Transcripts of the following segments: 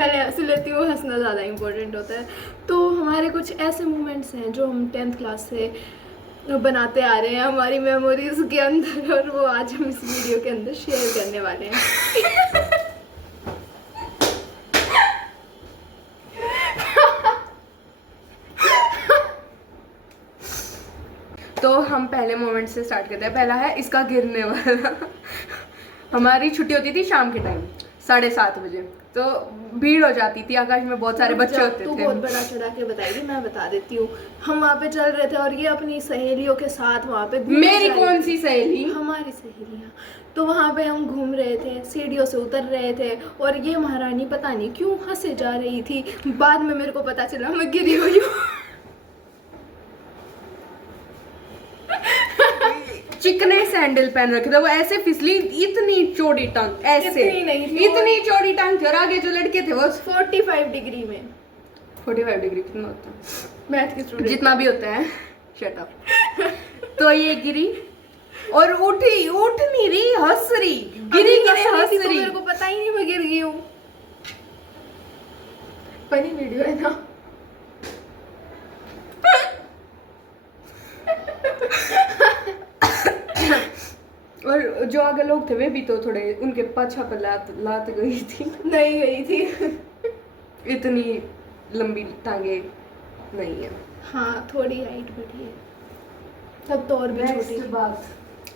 पहले हंस लेती हूँ, हंसना ज़्यादा इम्पोर्टेंट होता है। तो हमारे कुछ ऐसे मोमेंट्स हैं जो हम 10th क्लास से बनाते आ रहे हैं हमारी मेमोरीज के अंदर, और वो आज हम इस वीडियो के अंदर शेयर करने वाले हैं। तो हम पहले मोमेंट से स्टार्ट करते हैं। पहला है इसका गिरने वाला। हमारी छुट्टी होती थी शाम के टाइम 7:30 बजे, तो भीड़ हो जाती थी, आकाश में बहुत सारे बच्चे होते तू थे। बहुत बड़ा चढ़ा के बताएगी, मैं बता देती हूँ। हम वहाँ पे चल रहे थे और ये अपनी सहेलियों के साथ वहाँ पे मेरी कौन सी सहेली? हमारी सहेलियाँ। तो वहाँ पे हम घूम रहे थे, सीढ़ियों से उतर रहे थे, और ये महारानी पता नहीं क्यों हंसे जा रही थी। बाद में मेरे को पता चला मैं गिरी हुई हूँ। चिकने सैंडल पहन रखे थे, वो ऐसे फिसली, इतनी चौड़ी टांग, ऐसे इतनी नहीं थी, इतनी चौड़ी टांग थी, और आगे जो लड़के थे वो 45 डिग्री में। 45 डिग्री कितना होता है? मैथ की स्टूडेंट जितना भी होता है, शट अप। तो ये गिरी और उठ नहीं रही, हंस रही, गिरी हंस तो रही। मेरे को पता ही नहीं मैं गिर गई हूँ। फनी वीडियो है ना। और जो आगे लोग थे वे भी तो थोड़े, उनके पाछा पर लात गई थी। नहीं गई थी। इतनी लंबी टांगे नहीं है। हाँ, थोड़ी हाइट बढ़ी है, तब तो और भी छोटी।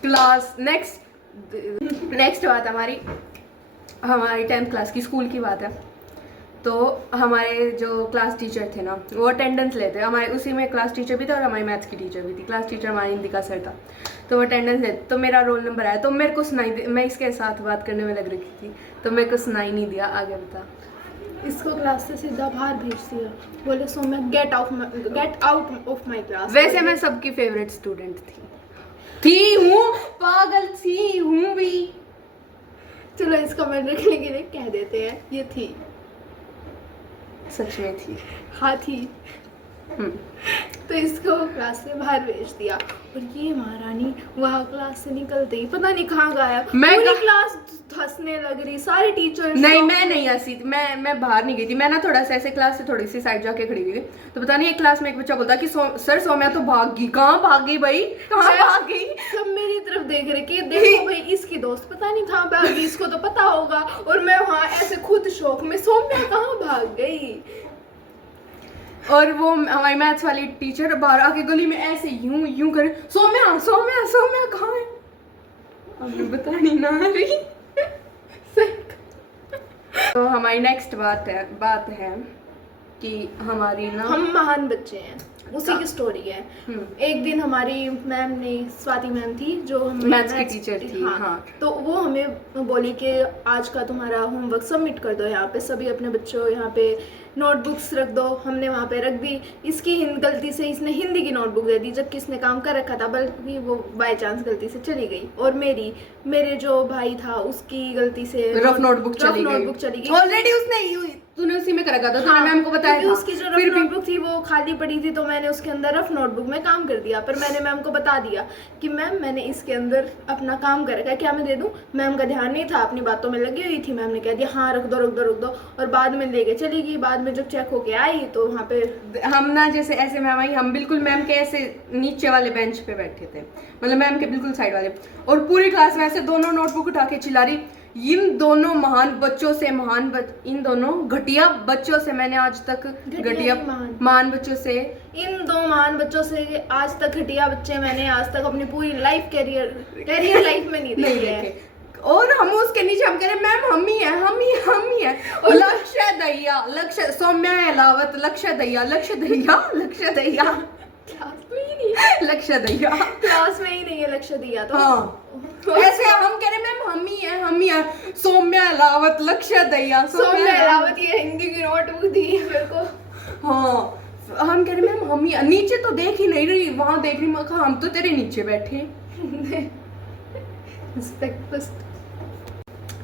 क्लास नेक्स्ट बात हमारी 10th क्लास की स्कूल की बात है। तो हमारे जो क्लास टीचर थे ना, वो अटेंडेंस लेते, हमारे उसी में क्लास टीचर भी था और हमारी मैथ्स की टीचर भी थी। क्लास टीचर हमारी हिंदी का सर था, तो वो अटेंडेंस लेते। तो मेरा रोल नंबर आया, तो मेरे को मैं इसके साथ बात करने में लग रही थी, तो मेरे को सुनाई नहीं दिया। आगे बता। इसको क्लास से सीधा बाहर भेज दिया, बोले सो मैं get out of my class. वैसे मैं सबकी फेवरेट स्टूडेंट हूँ, पागल थी हूँ भी। चलो इसका कमेंट रखने के लिए कह देते हैं, ये थी, सच में थी। हाँ थी। तो इसको क्लास से बाहर भेज दिया, और ये महारानी वहाँ क्लास से निकलते ही पता नहीं कहाँ गायब। पूरी क्लास हंसने लग रही, सारे टीचर। नहीं, मैं नहीं हंसी थी, मैं बाहर नहीं गई थी। मैं ना थोड़ा सा ऐसे क्लास से थोड़ी सी साइड जाके खड़ी हुई थी, तो पता नहीं एक क्लास में एक बच्चा बोलता कि सर सौम्या तो भाग गई। कहाँ भाग गई भाई, कहाँ भाग गई? सब मेरी तरफ देख रहे कि देखो भाई इसकी दोस्त पता नहीं कहाँ भाग गई, इसको तो पता होगा। और मैं वहाँ ऐसे खुद शौक में, सौम्या कहाँ भाग गई। और वो हमारी मैथ्स वाली टीचर बाहर आके गली में ऐसे यूं करे, सौम्या सौम्या सौम्या कहाँ है? अब बतानी ना रही। तो हमारी नेक्स्ट बात है कि हमारी ना, हम महान बच्चे हैं, उसी की स्टोरी है। एक दिन हमारी मैम ने, स्वाति मैम थी जो हमें मैथ्स की टीचर थी। हाँ। तो वो हमें बोली कि आज का तुम्हारा होमवर्क सबमिट कर दो, यहाँ पे सभी अपने बच्चों यहाँ पे नोटबुक्स रख दो। हमने वहाँ पे रख दी। इसकी गलती से इसने हिंदी की नोटबुक दे दी, जबकि इसने काम कर रखा था, बल्कि वो बाय चांस गलती से चली गई। और मेरे जो भाई था उसकी गलती से रफ नोटबुक चली गई। ऑलरेडी तूने उसी में कर रखा था, तूने मैम को बताया था। उसकी जो रफ नोटबुक थी वो खाली पड़ी थी, तो मैंने उसके अंदर रफ नोटबुक में काम कर दिया। पर मैंने मैम को बता दिया कि मैम मैंने इसके अंदर अपना काम कर रखा है, क्या मैं दे दूं? मैम का ध्यान नहीं था, अपनी बातों में लगी हुई थी। मैम ने कह दिया हाँ रख दो, और बाद में लेके चली गई। बाद में जब चेक होके आई तो वहाँ पे हम ना जैसे ऐसे मैम आई, हम बिल्कुल मैम के ऐसे नीचे वाले बेंच पे बैठे थे, मतलब मैम के बिल्कुल साइड वाले, और पूरी क्लास में ऐसे दोनों नोटबुक उठा के चिल्ला रही, इन दोनों इन दोनों घटिया बच्चों से मैंने आज तक महान बच्चों से, इन दो महान बच्चों से आज तक घटिया बच्चे मैंने आज तक अपनी पूरी लाइफ कैरियर लाइफ में नहीं देखे। और हम उसके नीचे हम कह रहे मैम हम ही है। और लक्ष्य सौम्या अलावत, लक्ष्य दैया क्लास में ही नहीं है लक्ष्य दिया। तो हाँ। ऐसे हम कह रहे मैम हम ही है सौम्या अलावत, लक्ष्य दैया। सौम्या अलावत ये हिंदी की नोटबुक दी है मेरे को। हाँ, हम कह रहे मैम हम ही, नीचे तो देख ही नहीं रही, वहां देख रही, मैं हम तो तेरे नीचे बैठे।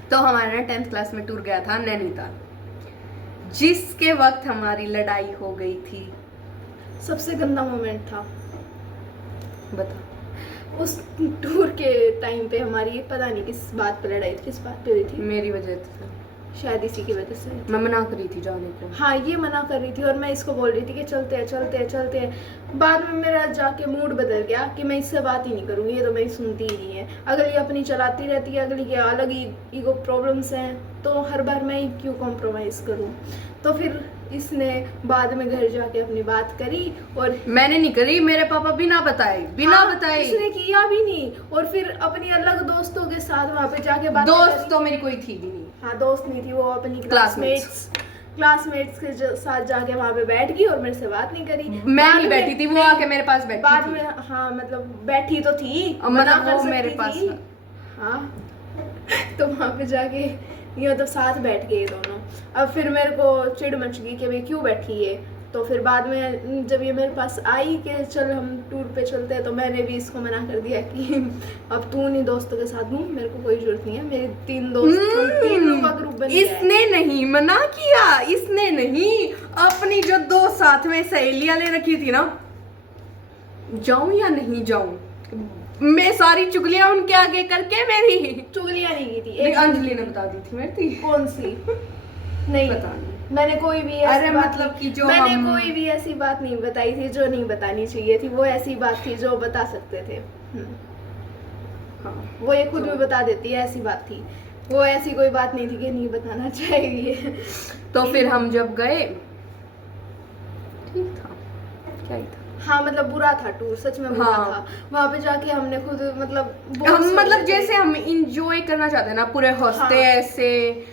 तो हमारा 10th क्लास में टूर गया था नैनीताल, जिसके वक्त हमारी लड़ाई हो गई थी। सबसे गंदा मोमेंट था, बता। उस टूर के टाइम पे हमारी पता नहीं किस बात पे लड़ाई, किस बात पे हुई थी। मेरी वजह से। शायद इसी की वजह से। मैं मना करी थी जाने को। हाँ, ये मना कर रही थी और मैं इसको बोल रही थी कि चलते हैं चलते हैं चलते हैं। बाद में मेरा जाके मूड बदल गया कि मैं इससे बात ही नहीं करूँगी, ये तो मेरी सुनती ही नहीं है। अगर ये अपनी चलाती रहती है, अगली के अलग ही ईगो प्रॉब्लम्स हैं, तो हर बार मैं ही क्यों कॉम्प्रोमाइज़ करूँ। तो फिर इसने बाद में घर जाके अपनी बात करी और मैंने नहीं करी, मेरे पापा बिना हाँ, बताए इसने किया भी नहीं और फिर अपनी अलग दोस्तों के साथ वहाँ पे जाके बात दोस्त तो मेरी कोई थी भी नहीं। हाँ, दोस्त नहीं थी, वो अपनी Classmates। क्लासमेट्स के साथ जाके वहाँ पे बैठ गई और मेरे से बात नहीं करी। मैं बाद नहीं में- बैठी थी, वो आके मेरे पास बैठी बाद थी। में हाँ, मतलब बैठी तो थी, मतलब मना कर वो मेरे सकती पास थी। हाँ तो वहाँ पे जाके ये मतलब साथ बैठ गए दोनों। अब फिर मेरे को चिढ़ मच गई कि भाई क्यों बैठी है। तो फिर बाद में जब ये मेरे पास आई कि चल हम टूर पे चलते हैं, तो मैंने भी इसको मना कर दिया कि अब तू नहीं दोस्तों के साथ हूँ, मेरे को कोई जरूरत नहीं है, मेरे 3 दोस्त हम 3 लोगों का ग्रुप बन गया है। इसने नहीं मना किया, इसने नहीं, अपनी जो 2 साथ में सहेलियां ले रखी थी ना, जाऊं या नहीं जाऊं, मैं सारी चुगलियां उनके आगे करके मेरी चुगलियाँ नहीं की थी नहीं, अंजलि ने बता दी थी मेरी थी। कौन सी नहीं पता नहीं। मैंने कोई भी ऐसी अरे बात मतलब नहीं- कि जो मैंने हम- कोई भी ऐसी बात नहीं बताई थी जो नहीं बतानी चाहिए थी। वो ऐसी बात थी जो बता सकते थे। हाँ। वो ये खुद भी बता देती है, ऐसी बात थी। वो ऐसी कोई बात नहीं थी कि नहीं बताना चाहिए। तो फिर हम जब गए, ठीक था, क्या ही था। हाँ, मतलब बुरा था टूर, सच में बुरा हाँ। था। वहाँ पे जाके हमने खुद मतलब बहुत हम सोचे मतलब थे। जैसे हम इंजॉय करना चाहते हैं ना, पूरे हंसते हाँ। ऐसे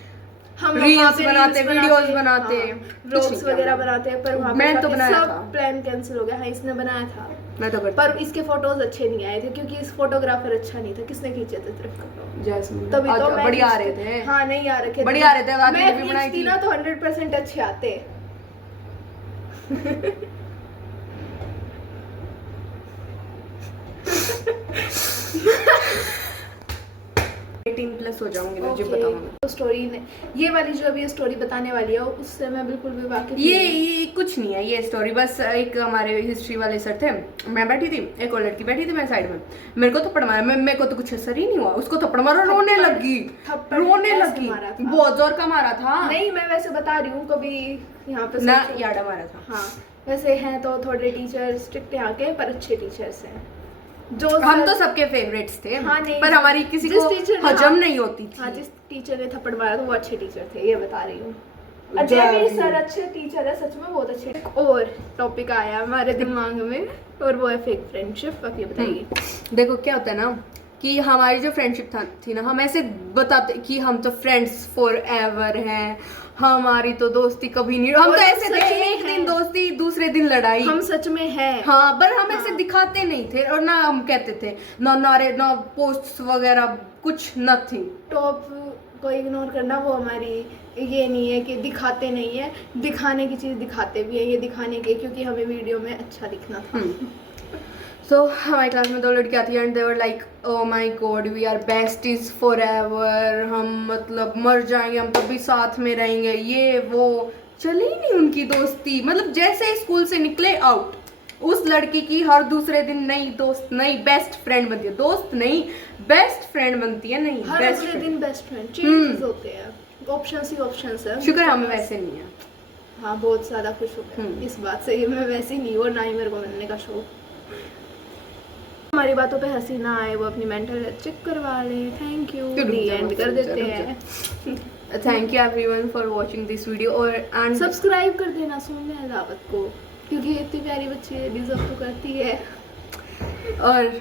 हम Reels वहाँ पे बनाते, reels videos बनाते, हाँ, कुछ vlogs नहीं वगैरह किया बनाते हैं, पर वहाँ पे मैंने तो जाके बनाया सब था। प्लान कैंसिल हो गया। हाँ, इसने बनाया था मैं तो करती पर इसके फोटोज अच्छे नहीं आए थे क्योंकि इस फोटोग्राफर अच्छा नहीं था। किसने खींचे थे तेरे फोटो? जैस्मिन। तभी तो मैं बढ़िया आ रहे खींचती- थे। हाँ, नहीं आ रखे थे। बढ़िया आ रहे थे, बाद में मैं भी बनाई खींचती थी। ना तो 100% अच्छे आते। 18+ हो जाऊंगी ना, ओके, जो बताऊंगी। तो स्टोरी ने ये वाली जो अभी स्टोरी बताने वाली है उससे मैं बिल्कुल भी वाकिफ ये कुछ नहीं है, ये स्टोरी बस एक हमारे हिस्ट्री वाले सर थे, मैं बैठी थी, एक और लड़की बैठी थी मेरे साइड में, मेरे को थप्पड़ मारा, मेरे को तो कुछ असर ही नहीं हुआ, उसको थप्पड़ मारा, रोने लगी, रोने ऐसे लगी, मारा था। बहुत जोर का मारा था। नहीं, मैं वैसे बता रही हूँ, कभी यहाँ पे ना सोचो- याडा मारा था। हाँ, वैसे हैं तो थोड़े टीचर स्ट्रिक्ट यहाँ के, पर अच्छे टीचर्स हैं जो हम सर- तो सबके फेवरेट्स थे। हाँ, नहीं, पर हमारी किसी जिस को टीचर ने- हजम हाँ, नहीं होती थी। हाँ, जिस टीचर ने थप्पड़ मारा था वो अच्छे टीचर थे, ये बता रही हूँ। अजय जय भी भी। सर अच्छे टीचर है, सच में बहुत अच्छे। और टॉपिक आया हमारे दिमाग में और वो है फेक फ्रेंडशिप। अब ये बताइए। देखो क्या होता है ना कि हमारी जो फ्रेंडशिप थी ना, हम ऐसे बताते कि हम तो फ्रेंड्स फॉर एवर हैं, हमारी तो दोस्ती कभी नहीं, हम और तो हम ऐसे सच थे, में एक दिन हैं। दोस्ती दूसरे दिन लड़ाई। हम सच में हैं। हाँ, पर हम ऐसे हाँ। दिखाते नहीं थे और ना हम कहते थे, ना नारे ना पोस्ट वगैरह कुछ नथिंग। टॉप को इग्नोर करना वो हमारी ये नहीं है कि दिखाते नहीं है, दिखाने की चीज़ दिखाते भी है, ये दिखाने की क्योंकि हमें वीडियो में अच्छा दिखना था। सो हमारी क्लास में 2 लड़कियाँ थी and they were like oh my god we are besties forever, हम मतलब मर जाएंगे, हम तब भी साथ में रहेंगे, ये वो। चली नहीं उनकी दोस्ती, मतलब जैसे स्कूल से निकले आउट, उस लड़की की हर दूसरे दिन नई दोस्त, नई बेस्ट फ्रेंड बनती है, दोस्त नहीं बेस्ट फ्रेंड बनती है, नहीं हर बेस्ट अगले फ्रेंड। दिन बेस्ट फ्रेंड चेंजेस होते हैं, ऑप्शंस ही ऑप्शंस है। शुक्र है हमें वैसे नहीं है। हाँ, बहुत ज़्यादा खुश हो गए इस बात से। मैं वैसे ही नहीं हूँ और ना ही मेरे को मिलने का शौक। हमारी बातों पे हंसी ना आए, वो अपनी मेंटल हेल्थ चेक करवा लें। थैंक यू, दी एंड कर देते हैं। Thank you everyone for watching this video और एंड सब्सक्राइब कर देना सोनिया दावत को, क्योंकि इतनी प्यारी बच्ची डिजर्व तो करती है। और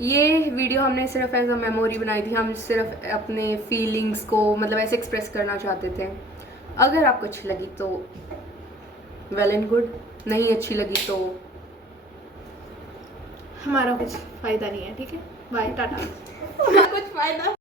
ये वीडियो हमने सिर्फ एज अ मेमोरी बनाई थी, हम सिर्फ अपने फीलिंग्स को मतलब ऐसे एक्सप्रेस करना चाहते थे। अगर आपको अच्छी लगी तो वेल एंड गुड, नहीं अच्छी लगी तो हमारा कुछ फ़ायदा नहीं है, ठीक है। बाय, टाटा। कुछ फायदा